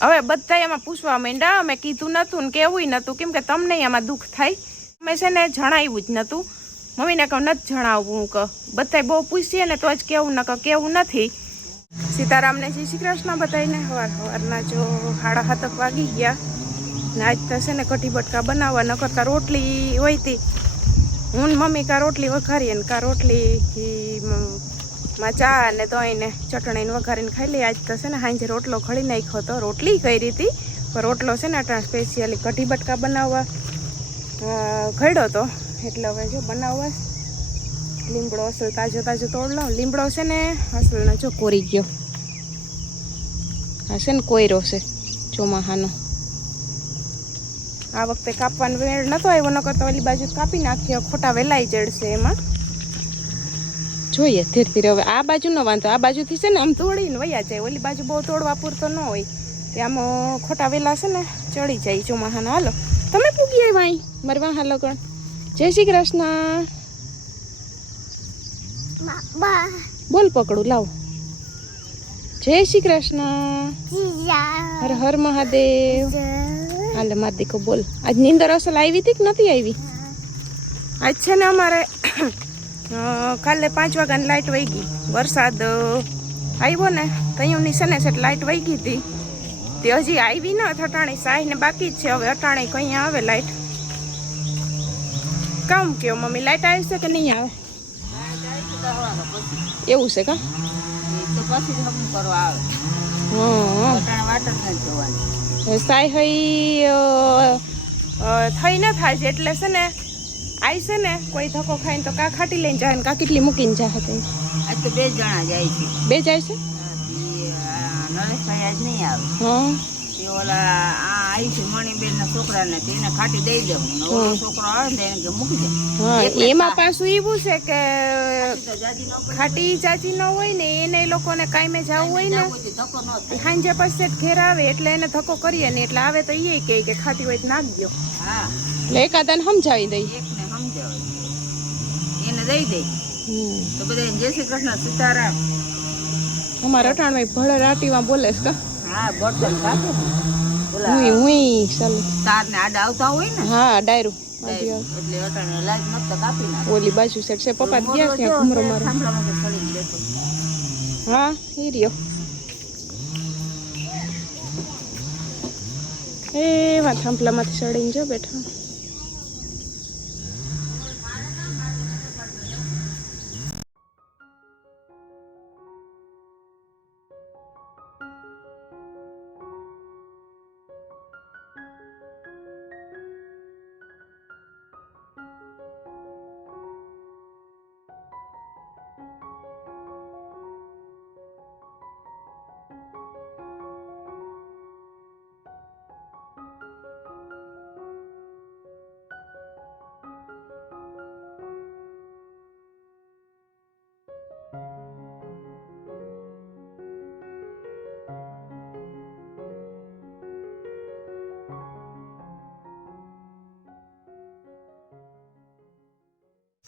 હવે બધા એમાં પૂછવા માંડ્યા, મેં કીધું નતું ને કેવું નતું, કેમ કે તમને એમાં દુઃખ થાય. મેં છે ને જણાવ્યું જ નતું. મમ્મીને કહું નથી જણાવવું, હું કહું બધા બહુ પૂછીએ ને તો જ કેવું ન કહું કેવું નથી. સીતારામને જય શ્રી કૃષ્ણ બધાને. સવારના જો 7:30 વાગી ગયા ને આજ થશે ને કઢી બટકા બનાવવા, ન કરતા રોટલી હોય તી. હું મમ્મી કા રોટલી વઘારીએ ને કા રોટલી માં ચા ને દહીં ને ચટણીને વઘારીને ખાઈ લઈએ. આજ તો છે ને સાંજે રોટલો ખળી નાખ્યો હતો, રોટલી કરી હતી પણ રોટલો છે ને અટાણ સ્પેશિયલી કઢી બટકા બનાવવા ઘડ્યો હતો. એટલે હવે જો બનાવવા લીમડો અસલ તાજો તાજો તોડ લો. લીમડો છે ને અસલનો જો કોરી ગયો, હા છે ને કોયરો છે ચોમાહાનો. આ વખતે કાપવાનો વેળ નતો આવ્યો, ન કરતો ઓલી બાજુ કાપી નાખ્યો, ખોટા વેલાઈ જડશે એમાં. જોઈએ ધીરે ધીરે. હવે આ બાજુ ન વાંધો, આ બાજુથી છે ને આમ તોડીને વયા જાય, ઓલી બાજુ બહુ તોડવા પૂરતો ન હોય, તે આમ ખોટા વેલા છે ને ચડી જાય ચોમાહાના. હાલો તમે પૂગી આવ્યા અહીં મારે વાહ લગણ. જય શ્રી કૃષ્ણ બોલ, પકડું લાવ. જય શ્રી કૃષ્ણ, હર હર મહાદેવ. હાલે માર દીકો બોલ. આજ નીંદર અસલ આવી હતી કે નથી આવી? આજ છે ને અમારે કાલે 5 વાગ્યાની લાઇટ વહી ગઈ. વરસાદ આવ્યો ને તહીંની છે ને લાઇટ વહી ગઈ હતી. તે હજી આવી ન અટાણી સાહીને બાકી જ છે. હવે અટાણે કઈ આવે લાઇટ. કામ કયો મમ્મી, લાઇટ આવી છે કે નહીં આવે? એવું છે કા? સાઈ થઈ ન થાય છે એટલે છે ને આઈ છે ને કોઈ ધક્કો ખાઈને તો કા ખાટી લઈને જાય ને કા કેટલી મૂકીને જાય. આજ તો 2 જણા જાય છે. 2 જાય છે? નરેશભાઈ આજ નહીં આવે. હા એ ઓલા આ આવી છે મણીબેન ના છોકરાને, તેને ખાટી દઈ દેવું. ઓલો છોકરો આવે ને એને મૂકી દે. હા એમાં પાછું એવું છે કે ખાટી ચાચી ન હોય ને એને લોકોને કાંઈ જવું હોય ને સાંજે પછી ઘેર આવે એટલે એને ધક્કો કરીએ ને એટલે આવે તો એ કહે કે ખાટી હોય તો નાખજો. હા એટલે એકાદાને સમજાવી દઈ. એકને સમજાવે એને દઈ દે તો બધા જય શ્રી કૃષ્ણ સીતારામ. અમારા અટાણમાં ભળે રાટીમાં બોલે છે કા? હા બર્તન કાપે હુઈ ચાલો તાર ને આડા આવતા હોય ને. હા ડાયરું એટલે અટાણે લાઈટ મત કાપી નાખે. ઓલી બાજુ સેટ છે પપ્પા ગયા ત્યાં ઘુમરો મારો. થાંભલામાં ચડીને બેઠો. હા ઈ રહ્યો. એવા થાંભલામાંથી ચડીને જો બેઠા.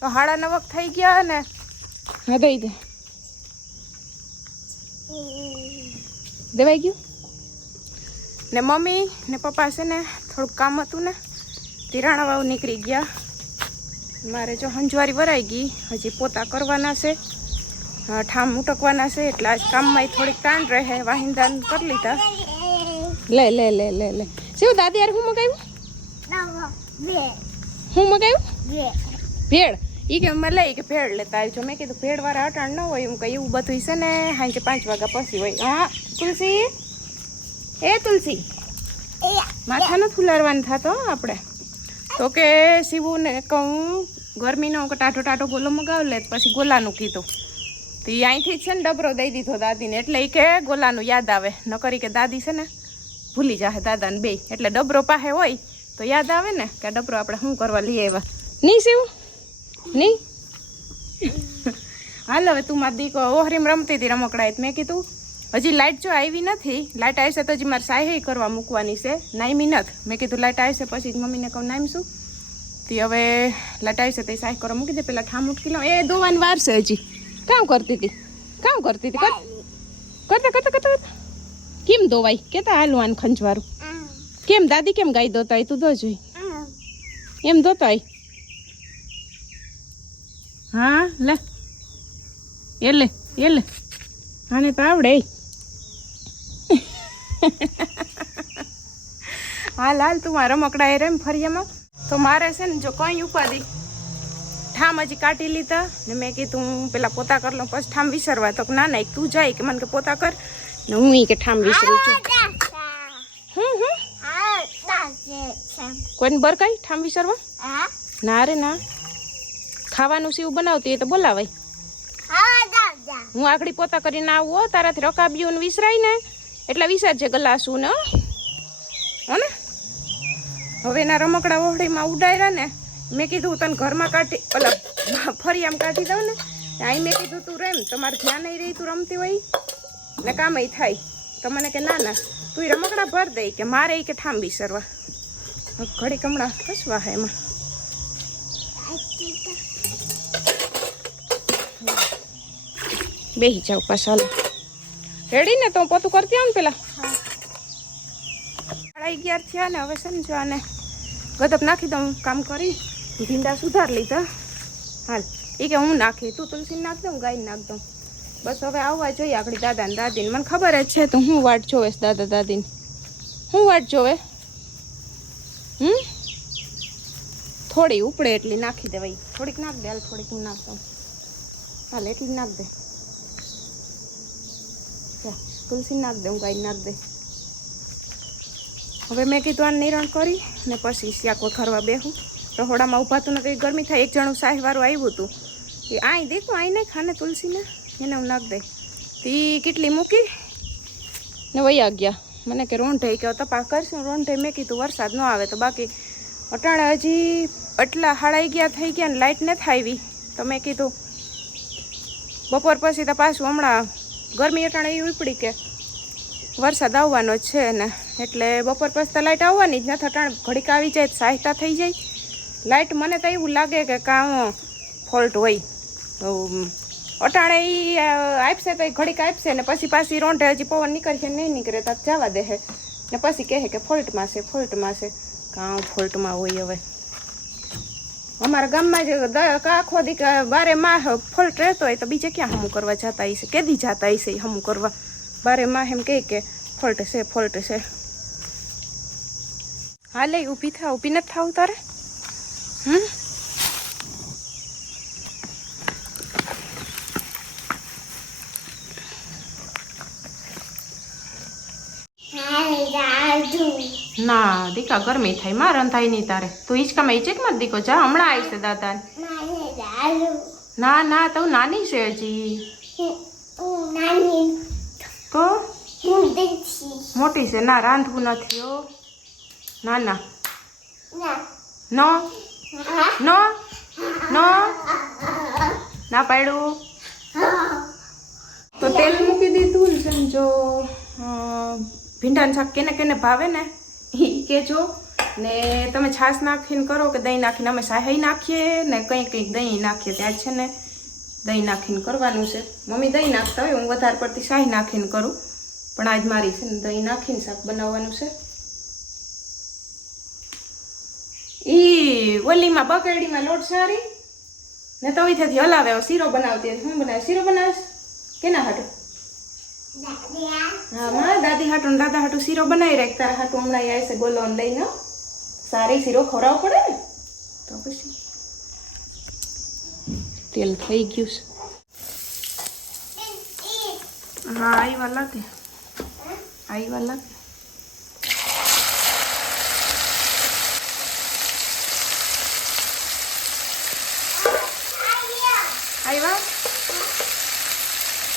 તો 9:30 થઈ ગયા ને. હા દઈ દે. દેવાઈ ગયું ને. મમ્મી ને પપ્પા છે ને થોડુંક કામ હતું ને તિરાણા વાવ નીકળી ગયા. મારે જો હંજવારી વરાઈ ગઈ, હજી પોતા કરવાના છે, ઠામ ઉટકવાના છે, એટલે આજ કામમાં થોડીક તાણ રહે. વાહિંદાન કરી લીધા. લે લે લે લે લે શું દાદી યાર હું મગાવ્યું? હું મગાવ્યું? ભેળ. ઈ કે અમે લઈ કે ભેળ લેતા આવજો. મેં કીધું ભેળ વાળા અટાણ ન હોય. એમ કઈ એવું બધું છે ને સાંજે 5 વાગ્યા પછી હોય. હા તુલસી, એ તુલસી માથા ન ફુલારવાનું થતો આપણે તો કે શિવું ને કહું ગરમીનો ટાટો ટાટો ગોલો મગાવ લે. પછી ગોલાનું કીધું તો એ અહીંથી જ છે ને ડબરો દઈ દીધો દાદીને. એટલે એ કે ગોલાનું યાદ આવે, ન કરી કે દાદી છે ને ભૂલી જાય દાદાને બે. એટલે ડબરો પાસે હોય તો યાદ આવે ને કે ડબરો આપણે શું કરવા લઈ આવ્યા. નહીં શિવ નહીં? હાલ હવે તું મારી દીકો ઓહરીમ રમતી હતી રમકડા. મેં કીધું હજી લાઇટ જો આવી નથી, લાઇટ આવશે તો હજી મારે સાહી કરવા મૂકવાની છે, નાઈમી નથી. મેં કીધું લાઇટ આવશે પછી મમ્મીને કહું નાઈમશું. તે હવે લાઇટ આવશે તો સાહી કરવા મૂકી દે. પેલા ઠામ ઉટકી લઉં. એ દોવાની વાર છે હજી. કામ કરતી હતી, કામ કરતી હતી. કરતા કરતા કરતા કેમ દોવાય કેતા હાલવાન ખંજવારું કેમ દાદી કેમ ગાઈ દોતાય તું દો જોઈ એમ દોતાય હા લે એલે આને તો આવડે હાલ તું મારા રમકડા એ રેમ ફરિયામાં તો મારે છે ને જો કઈ ઉપાધિ ઠામ હજી કાઢી લીધા ને મેં કીધું હું પેલા પોતા કર લઉં પછી ઠામ વિસરવા તો ના તું જાય કે મને કે પોતા કર ને હું કે ઠામ વિસરું છું કોઈને બર કઈ ઠામ વિસરવા ના રે ના ખાવાનું સીવું બનાવતી એ તો બોલાવાય હું આગળ પોતા કરીને આવું તારાથી રકાબ્યું ને વિસરાય ને એટલે વિસરજે ગલાસું ને હો ને હવે એના રમકડા ઓહડીમાં ઉડાડ્યા ને મેં કીધું તને ઘરમાં કાઢી ઓલા ફરી આમ કાઢી દઉં ને અહીં મેં કીધું તું રેમ તમારે ધ્યાન નહીં રહી તું રમતી હોય ને કામ થાય તો મને કે ના તું રમકડા ભર દે કે મારે કે ઠામ વિસરવા ઘડી કમળા ખસવા હે એમાં બેહી જાવ પાછા રેડી ને તો પોતું કરતી આવ ને પેલા 11 થયા ને હવે છે ને જો આને ગદપ નાખી દઉં કામ કરી ભીંડા સુધાર લીધા હાલ એ કે હું નાખી તું તુલસી નાખ દઉં ગાય નાખ દઉં બસ હવે આવવા જોઈએ આગળ દાદા ને દાદીને મને ખબર જ છે તો હું વાટ જોવે દાદા દાદીને હું વાટ જોવે થોડી ઉપડે એટલી નાખી દેવાય થોડીક નાખ દે હાલ થોડીક હું નાખ દઉં હાલ એટલી નાખ દે તુલસી નાખ દે હું ગાય નાખ દે હવે મેં કીધું આ નિરણ કરી ને પછી શાક વઘારવા બેહું રહોડામાં ઊભાતું ને કંઈ ગરમી થાય એક જણું સાહેવાળું આવ્યું હતું એ આઈ દેખું આઈ નહીં ખાને તુલસીને એને હું નાખ દે તે કેટલી મૂકી ને વયા ગયા મને કે રોંઢે કે તપાસ કરશું રોંઢે મેં કીધું વરસાદ ન આવે તો બાકી અટાણે હજી એટલા 11:30 થઈ ગયા ને લાઇટ નથી આવી તો મેં કીધું બપોર પછી તો પાછું હમણાં ગરમી અટાણે એવી ઉપડી કે વરસાદ આવવાનો જ છે ને એટલે બપોર પછી તો લાઇટ આવવાની જ નથી અટાણે ઘડીક આવી જાય સહાયતા થઈ જાય લાઇટ મને તો એવું લાગે કે કાં ફોલ્ટ હોય અટાણે એ આપશે તો એ ઘડીક આપશે ને પછી પાછી રોંઢે હજી પવન નીકળશે નહીં નીકળે તો જવા દે ને પછી કહે કે ફોલ્ટમાં છે કાં ફોલ્ટમાં હોય હવે અમારા ગામમાં જ આખો દી બારે માહ ફોલ્ટ રહેતો હોય તો બીજે ક્યાં હમું કરવા જતા હશે કેદી જતા હશે હમું કરવા બારે માહ એમ કહે કે ફોલ્ટ છે હાલે ઊભી નથી થાવું તારે ના દીકા ગરમી થાય માં રંધાય નહીં તારે તું હિંચકામાં હિંચકમાં દીકો જા હમણાં આવીશે દાદા ના તો નાની છે હજી તો મોટી છે ના રાંધવું નથી હો ના ના પાડ્યું તો તેલ મૂકી દીધું ને સમજો ભીંડાનું શાક કેને ભાવે ને એ કહેજો ને તમે છાશ નાખીને કરો કે દહીં નાખીને અમે શાહી નાખીએ ને કંઈક દહીં નાખીએ ત્યાં છે ને દહીં નાખીને કરવાનું છે મમ્મી દહીં નાખતા હોય હું વધારે પડતી શાહી નાખીને કરું પણ આજ મારી છે ને દહીં નાખીને શાક બનાવવાનું છે એ ઓલીમાં બકેડીમાં લોટ સારી ને તવીથી હલાવે શીરો બનાવતી હું બનાવે શીરો બનાવીશ કેના હાટું હા માં દાદી હાટું દાદા હાટું શીરો બનાવી રાખ તારા હાટું હમણાં આવશે ગોલો લઈને સારી શીરો ખવડાવવો પડે ને તો પછી તેલ થઈ ગયું છે હા આવ્યા લાગે આવ્યા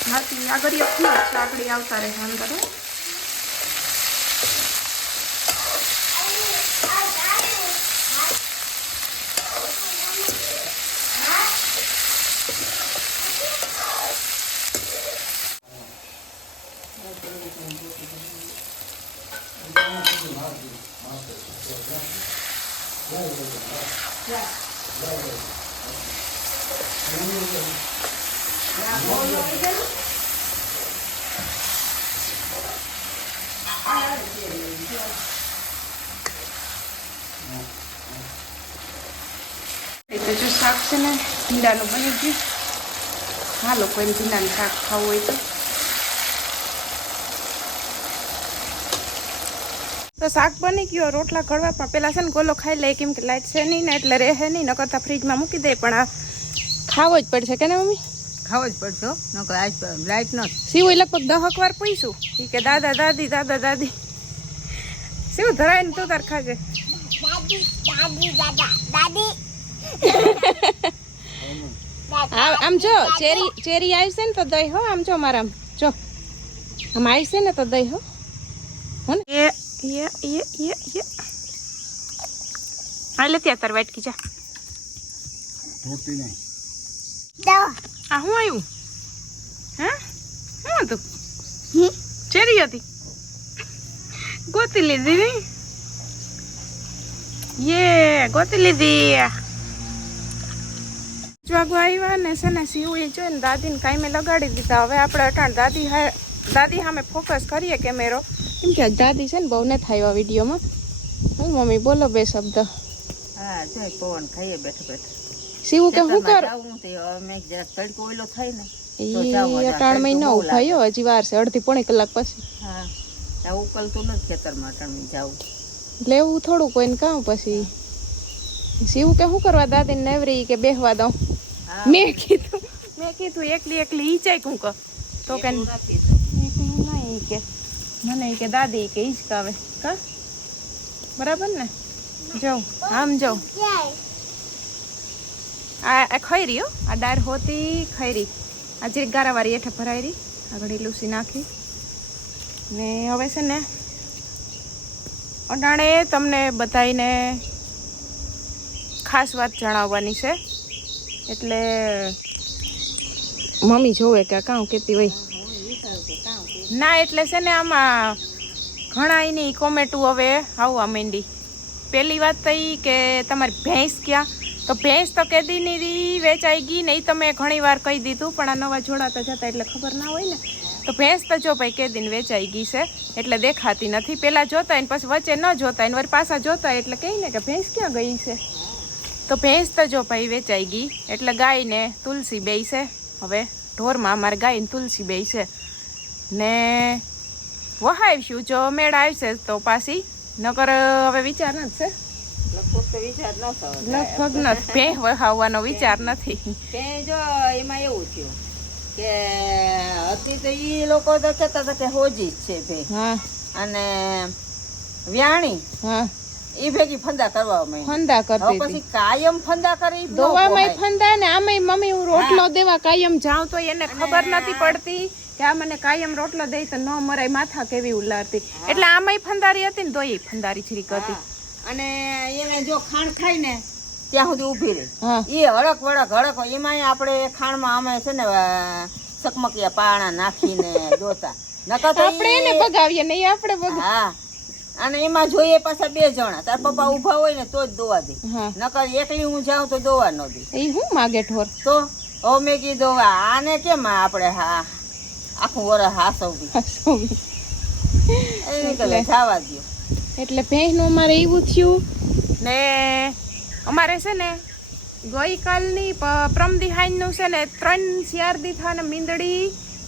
હાથી આગળ આકડી આવતા રહે અંદર એટલે જો શાક છે ને ભીંડાનું બની ગયું. હાલો કોઈને ભીંડાનું શાક ખાવું હોય તો શાક બની ગયું. રોટલા ઘડવા પણ પેલા છે ને ગોલો ખાઈ લે, કેમ કે લાઈટ છે નહીં ને એટલે રહે નહીં, ન કરતા ફ્રીજમાં મૂકી દે. પણ આ ખાવો જ પડશે કે ને મમ્મી? ખાવો જ પડશે નકર આજ લાઈટ ન શિવ લગભગ 10 વાર પૂછ્યું કે દાદા દાદી દાદા દાદી. શિવ ધરાય ને તું તાર ખાજે. આમ જો ચેરી આવશે ને તો દઈ હો. આમ જો મારા જો આમ આવશે ને તો દઈ હો. હાલે ત્યાં તાર વાટકી જા. આ શું આવ્યું? હા શું હતું? ચેરી હતી, ગોતી લીધી ને. યે ગોતી લીધી. વાગવા આવ્યા ને છે ને સીવું જોઈને દાદીને કાંઈ લગાડી દીધા. હવે આપણે અટાણ દાદી સામે ફોકસ કરીએ કેમેરો, કેમ કે દાદી છે ને બહુ ને થાય વિડીયોમાં. હું મમ્મી બોલો બે શબ્દ. હા જય પવન ખાઈએ બેઠા બેઠા. સીવું કે શું કર? મેં જરાક તડકો ઓઈલો થાય ને અટાણ મહિનો ઉભાયો, હજી વાર છે, અડધી પોણી કલાક પછી. હા ત્યાં ઉકલતું નથી ખેતરમાં અટાણ જાવું લેવું થોડું કોઈને કામ. પછી સીવું કે શું કરવા દાદીને નેવરી કે બેહવા દઉં. મેં કીધું એકલી ઈચાઈ કું કહો તો કે એકલું નહીં કે મને કે દાદી કે ઈચકાવે કા બરાબર ને. જાઉં આમ જાઉં. આ ખૈરી હો, આ ડાર હોતી ખૈરી. આ જે ગારાવાળી હેઠે ભરાઈ રહી, આગળ લૂસી નાખી ને. હવે છે ને અટાણે તમને બધાને ખાસ વાત જણાવવાની છે. એટલે મમ્મી જોવે કે કાં કહેતી હોય ના. એટલે છે ને આમાં ઘણા એની કોમેન્ટો હવે આવવા માંડી. પહેલી વાત તો એ કે તમારી ભેંસ ક્યાં? તો ભેંસ તો કેદીની વેચાઈ ગઈ ને. એ તમે ઘણી વાર કહી દીધું, પણ આ નવા જોડાતા જતા એટલે ખબર ના હોય ને. તો ભેંસ તો જો ભાઈ કેદીને વેચાઈ ગઈ છે એટલે દેખાતી નથી. પહેલાં જોતા ને પછી વચ્ચે ન જોતા ને વળી પાછા જોતા એટલે કહી ને કે ભેંસ ક્યાં ગઈ છે. તો ભેંસ તો જો ભાઈ વેચાઈ ગઈ એટલે ગાય ને તુલસી બે છે. હવે ઢોરમાં અમારે ગાય ને તુલસી બે છે ને વહાવીશું. જો મેળ આવશે તો પાછી, નકર હવે વિચાર નથી છે. લગભગ નથી ભેં વહાવવાનો વિચાર નથી. જો એમાં એવું થયું કે હતી તો ઈ લોકો તો કહેતા હતા કે હોજી જ છે ભેં. હા અને વ્યાણી હા ઈ ભેગી ફંદા કરવા ફંદા કરતી પછી કાયમ ફંદા કરી દોવામાં ફંદા ને આમાં મમ્મી હું રોટલો દેવા કાયમ જાઉં તો એને ખબર નથી પડતી કે આ મને કાયમ રોટલો દે તો ન મરાય, માથા કેવી ઉલારતી. એટલે આમાંય ફંદારી હતી ને તોય ફંદારી છીરીક હતી. અને એને જો ખાણ ખાય ને ત્યાં સુધી ઊભી રહી. એ હળક વળક હળક એમાં આપણે ખાણમાં અમે છે ને ચકમકિયા પાણા નાખીને જોતા. નકર તો આપણે એને બગાવીએ નહીં, આપણે બગાવ. હા અને એમાં જોઈએ પાછા 2 જણા. તાર પપ્પા ઉભા હોય ને તો જ દોવા દે, નકર એકલી હું જાઉં તો દોવા ન દે. એ હું માગે ઠોર. તો હવે મેં કીધું આને કેમ આપણે આખું વરસ હાસવવી એટલે જવા દો. એટલે ભેંસનું અમારે એવું થયું ને. અમારે છે ને ગઈકાલની પ્રમદિહાઈનું છે ને 3 4 દી થા ને મીંદડી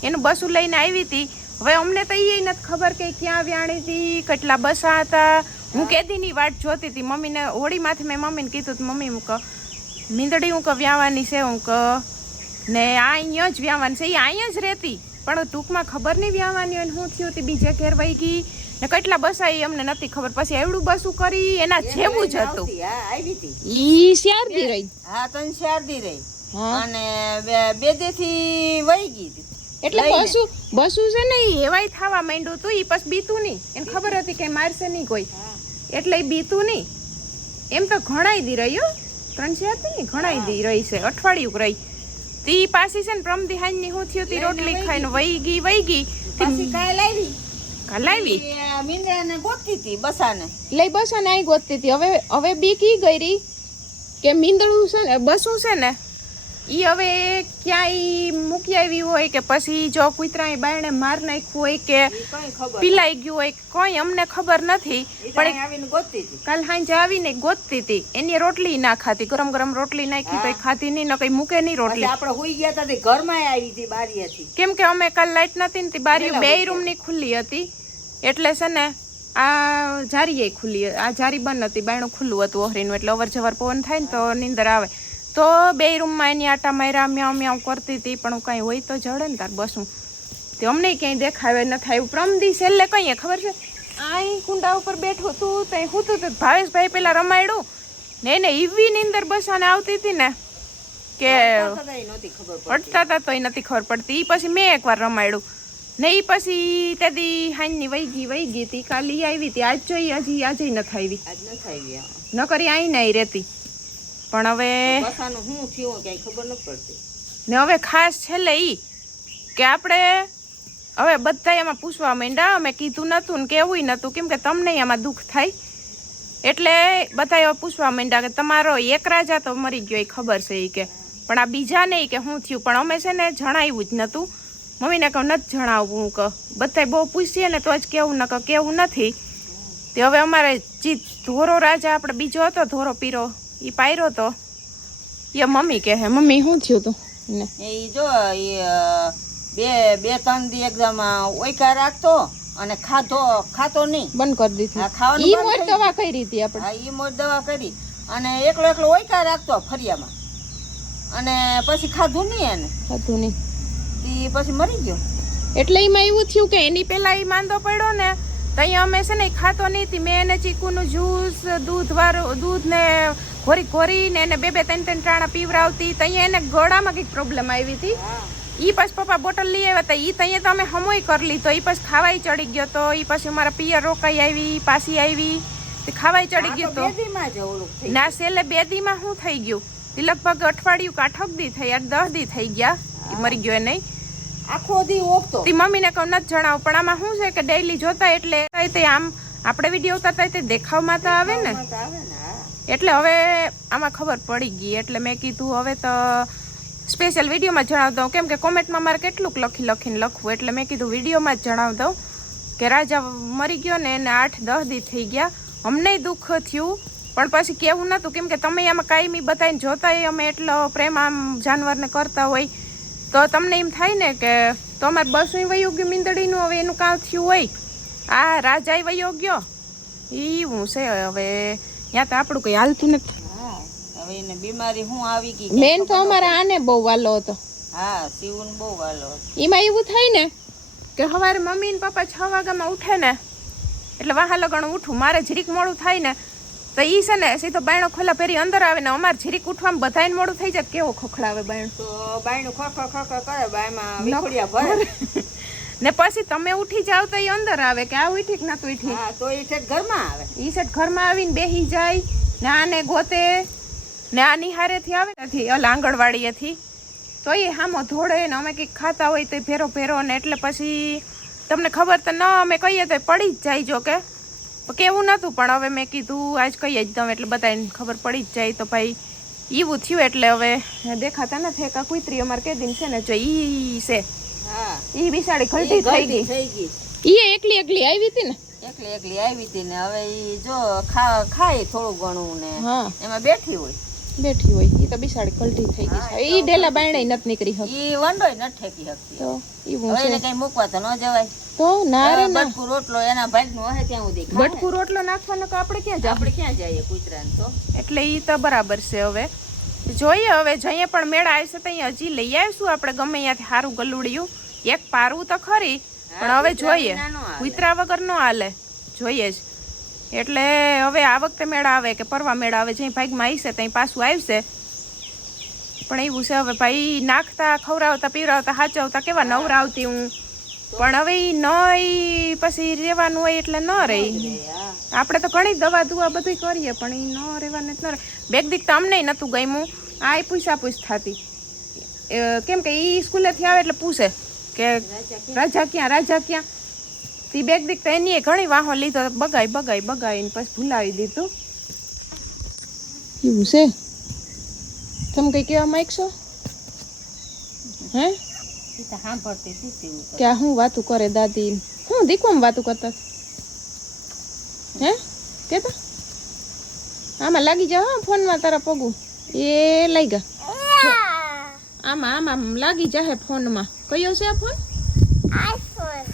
એનું બસું લઈને આવી હતી. હવે અમને તો એ નથી ખબર કે ક્યાં વ્યાણી હતી, કેટલા બસા હતા. હું કેદીની વાટ જોતી હતી. મમ્મીને હોળીમાંથી મેં મમ્મીને કીધું મમ્મી હું કહું મીંદડી હું કહું વ્યાવાની છે, હું કહું ને આ અહીંયા જ વ્યાવાની છે. એ અહીંયા જ રહેતી પણ ટૂંકમાં ખબર નહીં વ્યાવાની હોય. શું થયું હતી બીજે ઘેર વહી ગઈ ને કેટલા બસા એ અમને નથી ખબર. પછી એવડું બસું કરી એના જેવું જ હતું. ઈ શ્યારદી રહી. હા 3 શ્યારદી રહી અને 2 થી વહી ગઈ. એટલે બસું છે ને એવાય થવા માંડ્યું હતું. એ પછી બીતું નહીં, એને ખબર હતી કે મારશે નહીં કોઈ, એટલે એ બીતું નહીં. એમ તો ઘણાય દી રહ્યો, 3 શ્યારદી નહીં ઘણાય દી રહી છે, અઠવાડિયું રહી. તી પાછી છે ને પ્રમદિહાઈ ની હું થયું તી રોટલી ખાઈને વહી ગઈ. પછી કાય લાવી લાવી મીંદડાને ગોતતી હતી બસાને. લઈ બસાને આઈ ગોતતી હતી. હવે બી કી ગઈ રહી કે મીંદડું છે ને બસું છે ને ઈ હવે ક્યાંય મૂકી આવી હોય કે પછી જો કૂતરાએ બાયણે માર નાખ્યું હોય કે કઈ ખબર પીલાઈ ગયું હોય કોઈ અમને ખબર નથી પણ આવીને ગોતતી હતી. કાલ સાંજે આવીને ગોતતી હતી એની રોટલી ના ખાતી ગરમ ગરમ રોટલી નાખી તો ખાતી નહીં ને કઈ મૂકે નહીં રોટલી. આપણે હુઈ ગયા હતા તે ઘરમાં આવી હતી બારીએથી. કેમ કે અમે કાલ લાઈટ નથી ને બારી 2 રૂમ ની ખુલ્લી હતી એટલે છે ને આ જારી ખુલ્લી આ જારી બંધ હતી બાયણું ખુલ્લું હતું ઓહરીનું એટલે અવર જવર પવન થાય ને તો નીંદર આવે તો 2 રૂમમાં એની આટા માર્યા મ્યાઉ મ્યાઉ કરતી હતી પણ કઈ હોય તો જડે ને તાર બસું તે અમને ક્યાંય દેખાવે ન થાય એવું પ્રમદી છેલ્લે કહીએ ખબર છે અહીં કુંડા ઉપર બેઠું તું ત્યાં હું તું ભાવેશભાઈ પેલા રમાડ્યું ને એને એવી નીંદર બસાને આવતી હતી ને કે પડતા હતા તોય નથી ખબર પડતી. ઈ પછી મેં એકવાર રમાડ્યું ને ઈ પછી તેદી હાઈની વહી ગઈ હતી કાલી આવી હતી આજ જોઈ હજી આજે નથી આવી ન કરી આઈ નહીં રહેતી પણ હવે શું થયું કઈ ખબર ન પડતી ને હવે ખાસ છેલ્લે ઈ કે આપણે હવે બધા એમાં પૂછવા માંડ્યા અમે કીધું નતું ને કેવું નતું કેમ કે તમને એમાં દુઃખ થાય એટલે બધા એવા પૂછવા માંડ્યા કે તમારો એક રાજા તો મરી ગયો એ ખબર છે ઈ કે પણ આ બીજા નહીં કે શું થયું પણ અમે છે ને જણાવ્યું જ નતું મમ્મીને કહું નથી જણાવવું હું કહું બધા બહુ પૂછીએ ને તો જ કેવું ન કેવું નથી તે હવે અમારે જે ધોરો રાજા આપણે બીજો હતો ધોરો પીરો એ પાયરો તો એ મમ્મી કહે મમ્મી શું થયું તું ને એ જો બે 3 દી એક્ઝામ ઓયકા રાખતો અને ખાતો નહીં બંધ કરી દીધું. ખાવાનું ઈ મોર દવા કરી હતી આપણે. હા ઈ મોર દવા કરી અને એકલો ઓયકા રાખતો ફરિયામાં અને પછી ખાધું નહીં ઈ પછી મરી ગયો. એટલે એમાં એવું થયું કે એની પેલા ઈ માંદો પડ્યો ને તો અહીંયા અમે છે ને ખાતો નહીં મેં એને ચીકુનું જ્યુસ દૂધ ને ઘોરી ને એને 2-3 ટાણા પીવરાવતી તો અહીંયા એને ગળામાં કંઈક પ્રોબ્લેમ આવી હતી. ઈ પછી પપ્પા બોટલ લઈ આવ્યા હતા ઈ તઈએ તો અમે હમોય કરી લીધો ઈ પછી ખાવાય ચડી ગયો તો ઈ પછી અમારા પિયર રોકાઈ આવી પાછી આવી તે ખાવાય ચડી ગયો તો ના છેલ્લે 2 દીમાં શું થઈ ગયું લગભગ અઠવાડિયું કાઠક દી થઈ 10 દી થઈ ગયા મરી ગયો નહીં આખો દી ઓકતો તી મમ્મીને કહું નથી જણાવ પણ આમાં શું છે કે ડેઈલી જોતા એટલે તે આમ આપણે વિડીયો ઉતારતા તે દેખાવમાં તો આવે ને એટલે હવે આમાં ખબર પડી ગઈ એટલે મેં કીધું હવે તો સ્પેશિયલ વિડીયોમાં જણાવ દઉં કેમ કે કોમેન્ટમાં મારે કેટલુંક લખીને લખવું એટલે મેં કીધું વિડીયોમાં જ જણાવ દઉં કે રાજા મરી ગયો ને એને 8-10 દી થઈ ગયા અમને દુઃખ થયું પણ પછી કેવું નતું કેમ કે તમે આમાં કાયમી બતાવીને જોતા અમે એટલો પ્રેમ આમ જાનવરને કરતા હોય તો તમને એમ થાય ને કે તો અમારે બસું વયો ગયું મીંદડીનું હવે એનું કામ થયું હોય આ રાજા વયો ગયો એવું છે હવે ત્યાં તો આપણું કઈ હાલતું નથી. હવે એને બીમારી શું આવી ગઈ મેન તો અમારા આને બહુ વાલો હતો. હા શિવન બહુ વાલો હતો. એમાં એવું થાય ને કે સવારે મમ્મી ને પપ્પા 6 વાગ્યામાં ઉઠે ને એટલે વાહા લગણ ઉઠું મારે જરીક મોડું થાય ને તો ઈ છે ને સીધો બાયણો ખોલા ફેરી અંદર આવે ને અમારે જરીક ઉઠવામાં બધાને મોડું થઈ જાય કેવો ખોખડાવે બાયણ તો બાયણું ખોખો કરે બાયમાં વિખોડિયા ભરે ને પછી તમે ઉઠી જાવ તો એ અંદર આવે કે આ ઉઠી કે નતું ઉઠી હા તો ઈ સેટ ઘરમાં આવે ઈ સેટ ઘરમાં આવીને બેહી જાય ને આને ગોતે ને આ નિહારેથી આવે નથી આંગણવાડીએથી તો એ હામો ધોડે ને અમે કંઈક ખાતા હોય તો ભેરો ને એટલે પછી તમને ખબર તો ન અમે કહીએ તો પડી જ જાય જો કે કેવું નતું પણ હવે મેં કીધું આજ કહીએ જ દઉં એટલે બધાને ખબર પડી જ જાય તો ભાઈ એવું થયું એટલે હવે દેખાતા નથી કા કુતરી અમારે કે દિન છે ને જો ઈ છે ઈ બિસાડી ઘલટી થઈ ગઈ ઈ એકલી આવી હતી ને એકલી આવી હતી ને હવે ઈ જો ખાય થોડું ઘણું ને એમાં બેઠી હોય ઈ તો બિસાડી કલટી થઈ ગઈ છે ઈ ડેલા બાયણે નથી નીકળી હતી ઈ વંડોય ન ઠેકી હતી તો ઈ હવે એને કઈ મૂકવા તો ન જવાય તો ના રે ના બટકુ રોટલો એના ભાગનો હે ત્યાં સુધી બટકુ રોટલો નાખવાનો કે આપણે ક્યાં જઈએ કૂતરાને તો એટલે ઈ તો બરાબર છે હવે જોઈએ હવે જઈએ પણ મેળા આવશે તો અહીંયા હજી લઈ આવીશું આપણે ગમે ત્યાંથી સારું ગલુડિયું એક પારવું તો ખરી પણ હવે જોઈએ કૂતરા વગર ન હાલે જોઈએ જ એટલે હવે આ વખતે મેળા આવે કે પરવા મેળા આવે જ્યાં ભાગમાં આવશે ત્યાં પાછું આવશે પણ એવું છે હવે ભાઈ નાખતા ખવડાવતા પીવડાવતા સાચવતા કેવા નવરાવતી હું પણ હવે ઈ પછી રહેવાનું હોય એટલે ન રહી આપણે તો ઘણી દવા દુવા બધું કરીએ પણ ઈ ન રહેવાનું જ ન રહે બેગ દીક તો અમને નતું ગમ્યું આ પૂછ થતી કેમ કે ઈ સ્કૂલેથી આવે એટલે પૂછે કે રાજા ક્યાં તી બેગ દીક તો એની ઘણી વાહો લીધો બગાઈને પછી ભૂલાવી દીધું એવું છે તમે કઈ કહેવા માંગશો હે ઈ તો સાંભળતી હતી તેવું તો. ક્યાં હું વાતું કરે દાદી હું દીકુમ વાતું કરતા હે કેતા આમાં લાગી જા હા ફોનમાં તારા પગું એ લઈ ગયા આમાં આમાં લાગી જાહે ફોનમાં કયો છે આ ફોન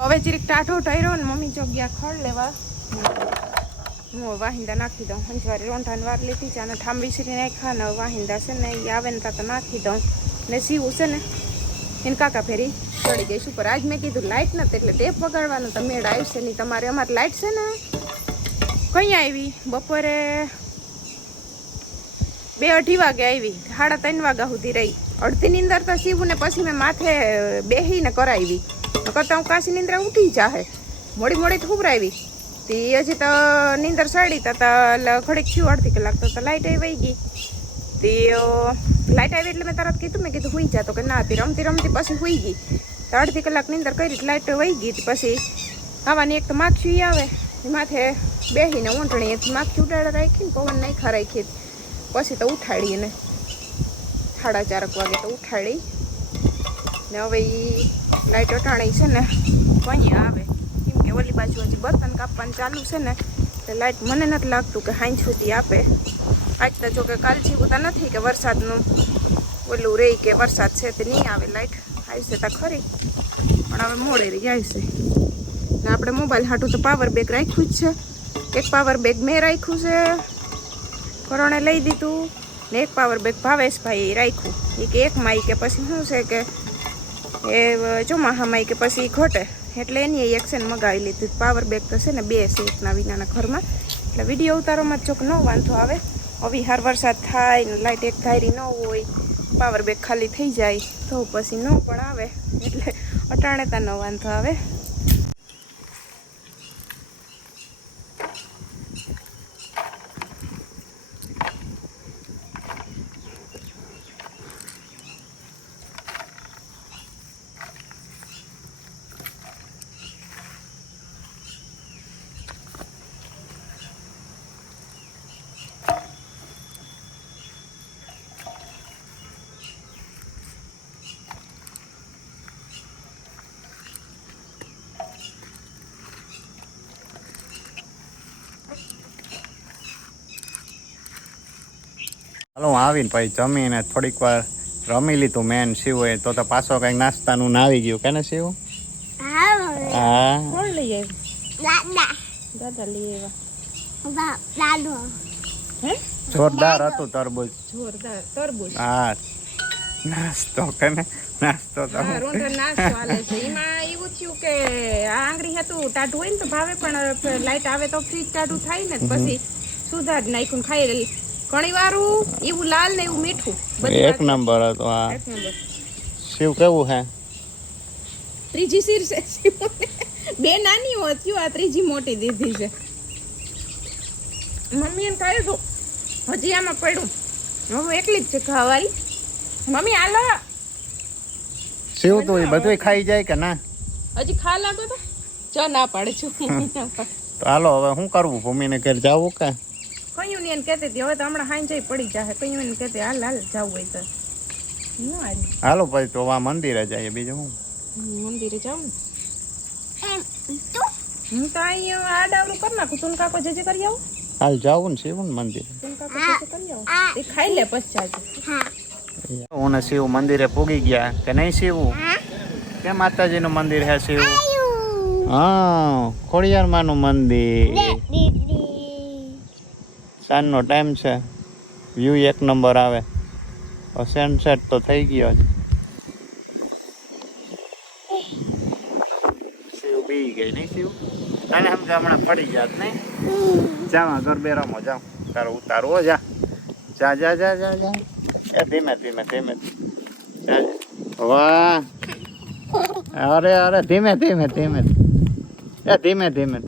હવે ચીરીક ટાઢો ટાયરો ને મમ્મી જગ્યા ખડ લેવા હું વાહિંદા નાખી દઉં હંજવારી રોંઢાને વાર લીધી છે અને ઠામડી સીરી નાખ્યા ને વાહિંદા છે ને એ આવે ને તો નાખી દઉં ને સીવું છે ને એને કાકા ફેરી ચડી ગઈ ઉપર આજ મેં કીધું લાઇટ નથી એટલે ટેપ વગાડવાનું તો મેળ આવશે નહીં તમારે અમારે લાઇટ છે ને કઈ આવી બપોરે 2-2:30 વાગે આવી 3:30 વાગ્યા સુધી રહી અડધી નીંદર તો સીવું ને પછી મેં માથે બેહીને કરાવી કરતા હું કાશી નિંદ્રા ઉઠી જાહે મોડી મોડી થુભરાવી તે હજી તો નીંદર સાડી તા ઘડીક થયું અડધી કલાક તો લાઇટ આવી ગઈ તે લાઇટ આવી એટલે મેં તરત કીધું મેં કીધું હુઈ જા તો કે ના હતી રમતી રમતી પછી હુઈ ગઈ તો અડધી કલાક નીંદર કરી લાઇટ વહી ગઈ પછી આવવાની એક તો માખી આવે માથે બેહીને ઊંટણી માખી ઉડાડા રાખીને પવન નાખા રાખી પછી તો ઉઠાડી એને 4:30 વાગે તો ઉઠાડી ને હવે એ લાઇટ અટાણી છે ને કઈ આવે કેમ કે ઓલી બાજુ હજી બર્તન કાપવાનું ચાલુ છે ને એટલે લાઇટ મને નથી લાગતું કે હાઈ સુધી આપે આજ તો જો કે કાલ જેવું તો નથી કે વરસાદનું ઓલું રહી કે વરસાદ છે તે નહીં આવે લાઇટ આવશે તો ખરી પણ હવે મોડે રહી આવશે ને આપણે મોબાઈલ હાટું તો પાવર બેગ રાખ્યું જ છે એક પાવર બેગ મેં રાખ્યું છે કરોણે લઈ દીધું ને એક પાવર બેગ ભાવેશભાઈ રાખ્યું એ કે એકમાં કે પછી શું છે કે એ ચોમાહામાં કે પછી ઘટે એટલે એની એક્શન મગાવી લીધું પાવર બેગ તો છે ને 2 છે એકના વિનાના ઘરમાં એટલે વિડીયો ઉતારોમાં ચોક ન વાંધો આવે હવે હર વરસાદ થાય ને લાઇટ એક ધારી ન હોય પાવર બેગ ખાલી થઈ જાય તો પછી ન પણ આવે એટલે અટાણે તા ન વાંધો આવે હાલો આવીને પછી જમીને થોડીક વાર રમી લીધું મેન શિવ હોય તો પાછો કઈક નાસ્તાનું ના આવી ગયું કે ને શિવ હા કોણ લઈ આવ્યું દાદા લઈ આવ્યા હે જોરદાર હતું તરબૂચ જોરદાર તરબૂચ હા નાસ્તો કે ને નાસ્તો તો રોંઢા નાસ્તો હાલે છે એમાં એવું થયું કે આ આંગળી હતું ટાઢું હોય ને તો ભાવે પણ લાઈટ આવે તો ફ્રીજ ટાઢું થાય ને પછી સુધાર નાખ્યું ખાઈ ઘણી વારું એવું લાલ ને એવું મીઠું એક નંબર હતો હા એક નંબર શિવ કેવું હે ત્રીજી શીર છે શિવને. બે નાની હતી આ ત્રીજી મોટી દીધી છે મમ્મી એને ખાયું હતું હજી આમાં પડ્યું હું એકલી જ છે ખાવાળી મમ્મી હાલો શિવ તો એ બધું ખાઈ જાય કે ના હજી ખા લાગો તો ચા ના પાડે છું તો હાલો હવે શું કરવું ભૂમિને ઘેર જાવું કે કયું ને એને કહેતી હતી હવે તો હમણાં હાઈ જઈ પડી જાય કયું એને કહેતી હાલ હાલ જવું હોય તો ન હાલ હાલો પછી તો આ મંદિરે જઈએ બીજું હું મંદિરે જાઉં હું તો અહીંયા આડાવડું કરી નાખું તું કાકો જજે કરી આવું હાલ જાવું ને શિવ ને મંદિરે તું કાકો જજે કરી આવું એ ખાઈ લે પછી જાજે હું ને શિવ મંદિરે પૂગી ગયા કે નહીં શિવ કે માતાજી નું મંદિર હે શિવ હા ખોડિયાર નું મંદિર સાંજનો ટાઈમ છે વ્યૂ એક નંબર આવે સનસેટ તો થઈ ગયો શિવ બી ગઈ નહીં શિવ તને સમજ હમણાં પડી જાત નહીં જાવા ગરબે રમો જાઓ તારો ઉતારવો જા જા જા જા જા જા એ ધીમે ધીમે ધીમે જા વાહ અરે અરે ધીમે ધીમે ધીમે એ ધીમે ધીમે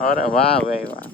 અરે વાહ ભાઈ વાહ